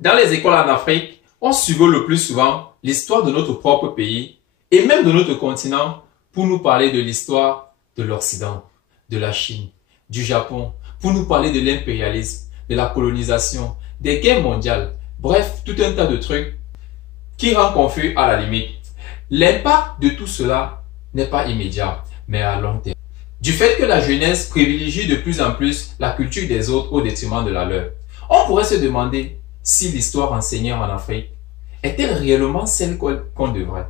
Dans les écoles en Afrique, on survole le plus souvent l'histoire de notre propre pays et même de notre continent pour nous parler de l'histoire de l'Occident, de la Chine, du Japon, pour nous parler de l'impérialisme, de la colonisation, des guerres mondiales, bref, tout un tas de trucs qui rend confus à la limite. L'impact de tout cela n'est pas immédiat, mais à long terme. Du fait que la jeunesse privilégie de plus en plus la culture des autres au détriment de la leur, on pourrait se demander si l'histoire enseignée en Afrique est-elle réellement celle qu'on devrait?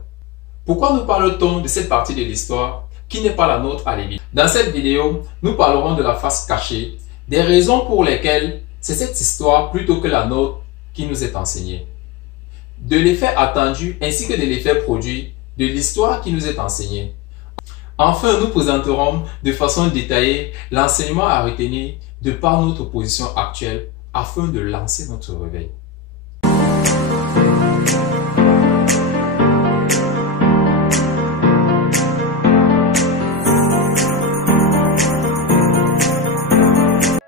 Pourquoi nous parle-t-on de cette partie de l'histoire qui n'est pas la nôtre à l'évidence? Dans cette vidéo, nous parlerons de la face cachée, des raisons pour lesquelles c'est cette histoire plutôt que la nôtre qui nous est enseignée, de l'effet attendu ainsi que de l'effet produit de l'histoire qui nous est enseignée. Enfin, nous présenterons de façon détaillée l'enseignement à retenir de par notre position actuelle afin de lancer notre réveil.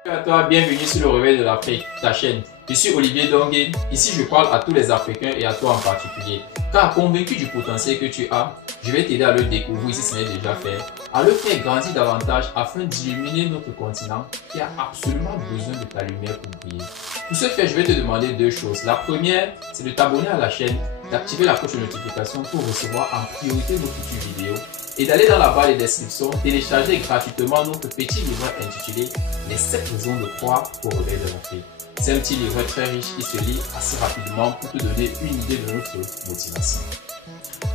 Bonjour à toi, bienvenue sur le Réveil de l'Afrique, ta chaîne. Je suis Olivier Dongué. Ici, je parle à tous les Africains et à toi en particulier. Car convaincu du potentiel que tu as, je vais t'aider à le découvrir si ce n'est déjà fait, à le faire grandir davantage afin d'illuminer notre continent qui a absolument besoin de ta lumière pour briller. Pour ce faire, je vais te demander deux choses. La première, c'est de t'abonner à la chaîne, d'activer la cloche de notification pour recevoir en priorité nos futures vidéos et d'aller dans la barre de description télécharger gratuitement notre petit livret intitulé « Les 7 raisons de croire au réveil de l'Afrique ». C'est un petit livret très riche qui se lit assez rapidement pour te donner une idée de notre motivation.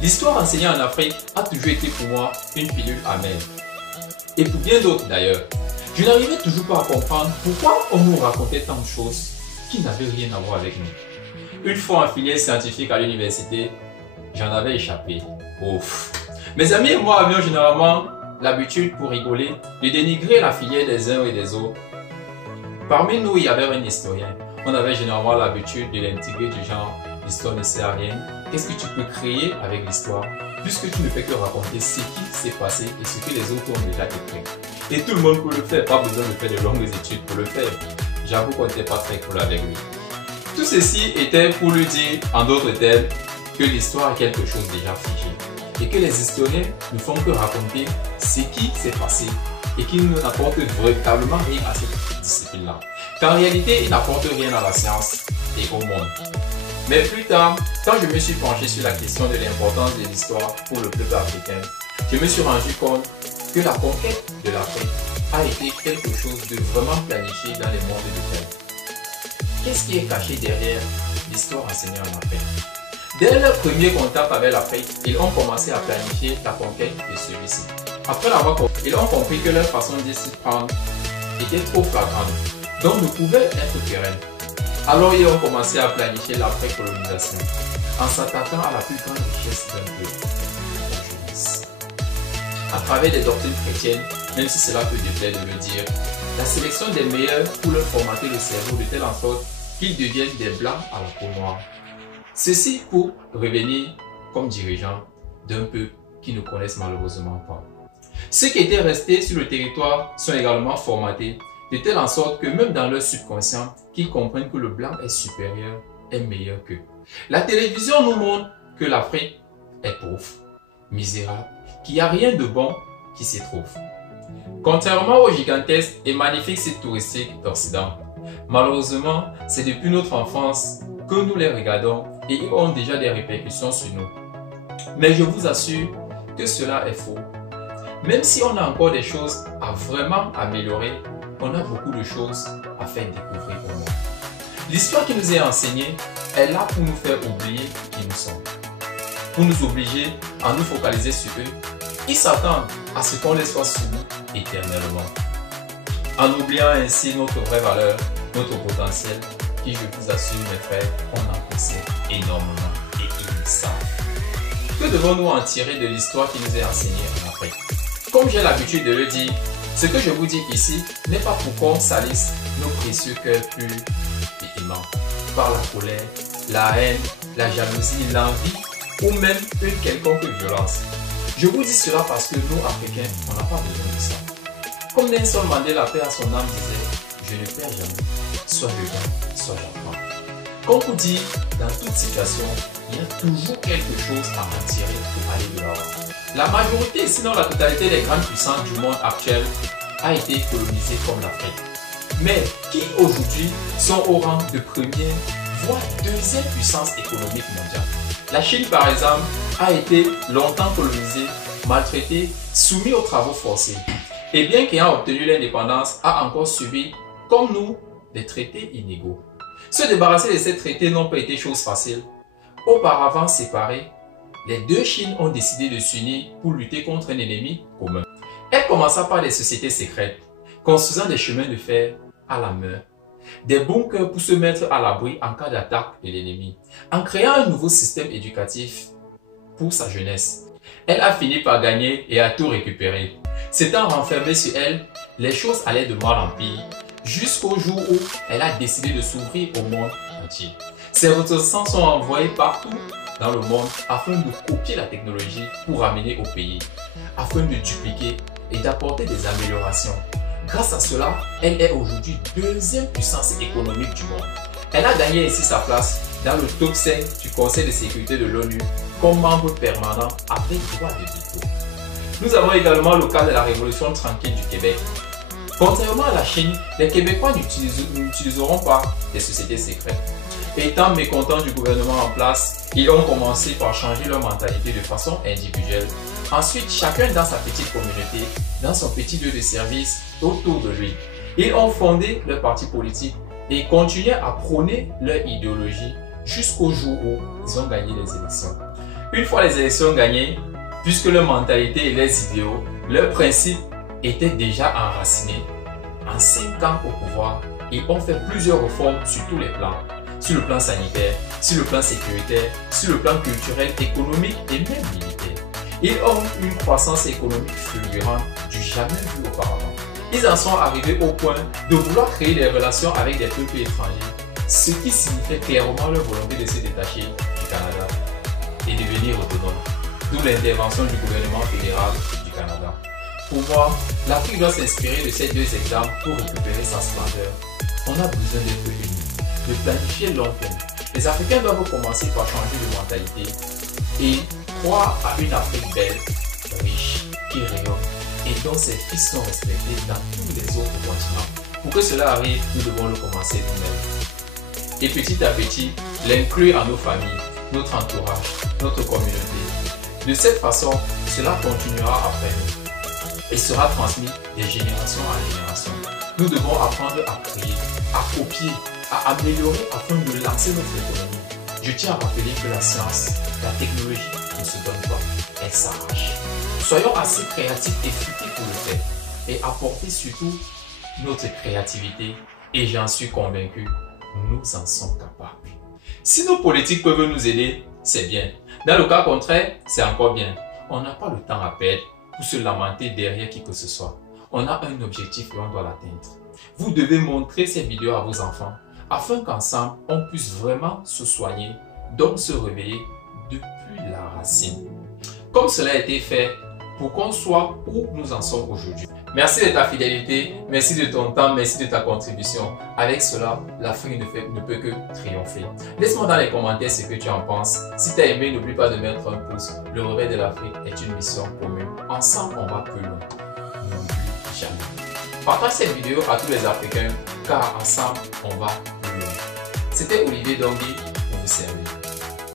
L'histoire enseignée en Afrique a toujours été pour moi une pilule amère. Et pour bien d'autres d'ailleurs. Je n'arrivais toujours pas à comprendre pourquoi on nous racontait tant de choses qui n'avaient rien à voir avec nous. Une fois en filière scientifique à l'université, j'en avais échappé. Ouf. Mes amis et moi avions généralement l'habitude, pour rigoler, de dénigrer la filière des uns et des autres. Parmi nous, il y avait un historien. On avait généralement l'habitude de l'intégrer du genre « l'histoire ne sert à rien ». Qu'est-ce que tu peux créer avec l'histoire puisque tu ne fais que raconter ce qui s'est passé et ce que les autres ont déjà écrit. Et tout le monde peut le faire, pas besoin de faire de longues études pour le faire. J'avoue qu'on n'était pas très cool avec lui. Tout ceci était pour lui dire, en d'autres termes, que l'histoire est quelque chose déjà figé et que les historiens ne font que raconter ce qui s'est passé et qu'ils n'apportent véritablement rien à cette discipline-là. Qu'en réalité, ils n'apportent rien à la science et au monde. Mais plus tard, quand je me suis penché sur la question de l'importance de l'histoire pour le peuple africain, je me suis rendu compte que la conquête de l'Afrique a été quelque chose de vraiment planifié dans les mondes de terre. Qu'est-ce qui est caché derrière l'histoire enseignée en Afrique? Dès leur premier contact avec l'Afrique, ils ont commencé à planifier la conquête de celui-ci. Après l'avoir compris, ils ont compris que leur façon de s'y prendre était trop flagrante, donc ne pouvait être pérenne. Alors ils ont commencé à planifier l'après-colonisation, en s'attaquant à la plus grande richesse d'un peuple, la jeunesse. À travers des doctrines chrétiennes, même si cela peut déplaire de le dire, la sélection des meilleurs pour leur formater le cerveau de telle en sorte qu'ils deviennent des blancs à la peau noire. Ceci pour revenir comme dirigeants d'un peuple qui ne connaissent malheureusement pas. Ceux qui étaient restés sur le territoire sont également formatés de telle en sorte que même dans leur subconscient, qu'ils comprennent que le blanc est supérieur, est meilleur qu'eux. La télévision nous montre que l'Afrique est pauvre, misérable, qu'il n'y a rien de bon qui s'y trouve. Contrairement aux gigantesques et magnifiques sites touristiques d'Occident, malheureusement, c'est depuis notre enfance que nous les regardons et ils ont déjà des répercussions sur nous. Mais je vous assure que cela est faux. Même si on a encore des choses à vraiment améliorer, on a beaucoup de choses à faire découvrir au monde. L'histoire qui nous est enseignée est là pour nous faire oublier qui nous sommes. Pour nous obliger à nous focaliser sur eux, ils s'attendent à ce qu'on les soit soumis éternellement. En oubliant ainsi notre vraie valeur, notre potentiel, qui je vous assure mes frères, on en possède énormément et ils le savent. Que devons-nous en tirer de l'histoire qui nous est enseignée en Afrique? Comme j'ai l'habitude de le dire, ce que je vous dis ici n'est pas pour qu'on salisse nos précieux cœurs purs et aimants par la colère, la haine, la jalousie, l'envie ou même une quelconque violence. Je vous dis cela parce que nous, Africains, on n'a pas besoin de ça. Comme Nelson Mandela, paix à son âme, disait « Je ne perds jamais, soit je gagne, soit j'apprends ». Comme vous dit, dans toute situation, il y a toujours quelque chose à en tirer pour aller de l'avant. La majorité, sinon la totalité des grandes puissances du monde actuel a été colonisée comme l'Afrique. Mais qui aujourd'hui sont au rang de première, voire deuxième puissance économique mondiale? La Chine, par exemple, a été longtemps colonisée, maltraitée, soumise aux travaux forcés. Et bien qu'ayant obtenu l'indépendance, a encore subi, comme nous, des traités inégaux. Se débarrasser de ces traités n'ont pas été chose facile. Auparavant séparés, les deux Chines ont décidé de s'unir pour lutter contre un ennemi commun. Elle commença par des sociétés secrètes, construisant des chemins de fer à la main, des bunkers pour se mettre à l'abri en cas d'attaque de l'ennemi, en créant un nouveau système éducatif pour sa jeunesse. Elle a fini par gagner et a tout récupéré. S'étant renfermée sur elle, les choses allaient de mal en pire, jusqu'au jour où elle a décidé de s'ouvrir au monde entier. Ses ressortissants sont envoyés partout dans le monde afin de copier la technologie pour ramener au pays, afin de dupliquer et d'apporter des améliorations. Grâce à cela, elle est aujourd'hui deuxième puissance économique du monde. Elle a gagné ainsi sa place dans le top 5 du Conseil de sécurité de l'ONU comme membre permanent avec droit de veto. Nous avons également le cas de la Révolution tranquille du Québec. Contrairement à la Chine, les Québécois n'utiliseront pas des sociétés secrètes. Étant mécontents du gouvernement en place, ils ont commencé par changer leur mentalité de façon individuelle. Ensuite, chacun dans sa petite communauté, dans son petit lieu de service, autour de lui. Ils ont fondé leur parti politique et continuaient à prôner leur idéologie jusqu'au jour où ils ont gagné les élections. Une fois les élections gagnées, puisque leur mentalité et leurs idéaux, leurs principes étaient déjà enracinés, en 5 ans au pouvoir, ils ont fait plusieurs réformes sur tous les plans. Sur le plan sanitaire, sur le plan sécuritaire, sur le plan culturel, économique et même militaire. Ils ont une croissance économique fulgurante du jamais vu auparavant. Ils en sont arrivés au point de vouloir créer des relations avec des peuples étrangers, ce qui signifiait clairement leur volonté de se détacher du Canada et devenir autonome, d'où l'intervention du gouvernement fédéral du Canada. Pour moi, l'Afrique doit s'inspirer de ces deux exemples pour récupérer sa splendeur. On a besoin d'être unis, de planifier long terme. Les Africains doivent commencer par changer de mentalité et croire à une Afrique belle, riche, qui rayonne et dont ses fils sont respectés dans tous les autres continents. Pour que cela arrive, nous devons le commencer nous-mêmes. Et petit à petit, l'inclure à nos familles, notre entourage, notre communauté. De cette façon, cela continuera après nous et sera transmis de génération en génération. Nous devons apprendre à créer, à copier, à améliorer afin de lancer notre économie. Je tiens à rappeler que la science, la technologie ne se donne pas, elle s'arrache. Soyons assez créatifs et futés pour le faire et apporter surtout notre créativité et j'en suis convaincu, nous en sommes capables. Si nos politiques peuvent nous aider, c'est bien. Dans le cas contraire, c'est encore bien. On n'a pas le temps à perdre pour se lamenter derrière qui que ce soit. On a un objectif et on doit l'atteindre. Vous devez montrer ces vidéos à vos enfants afin qu'ensemble, on puisse vraiment se soigner, donc se réveiller depuis la racine. Comme cela a été fait pour qu'on soit où nous en sommes aujourd'hui. Merci de ta fidélité, merci de ton temps, merci de ta contribution. Avec cela, l'Afrique ne peut que triompher. Laisse-moi dans les commentaires ce que tu en penses. Si tu as aimé, n'oublie pas de mettre un pouce. Le réveil de l'Afrique est une mission commune. Ensemble, on va plus loin. N'oublie jamais. Partage cette vidéo à tous les Africains, car ensemble, on va plus loin. C'était Olivier Dongui pour vous servir.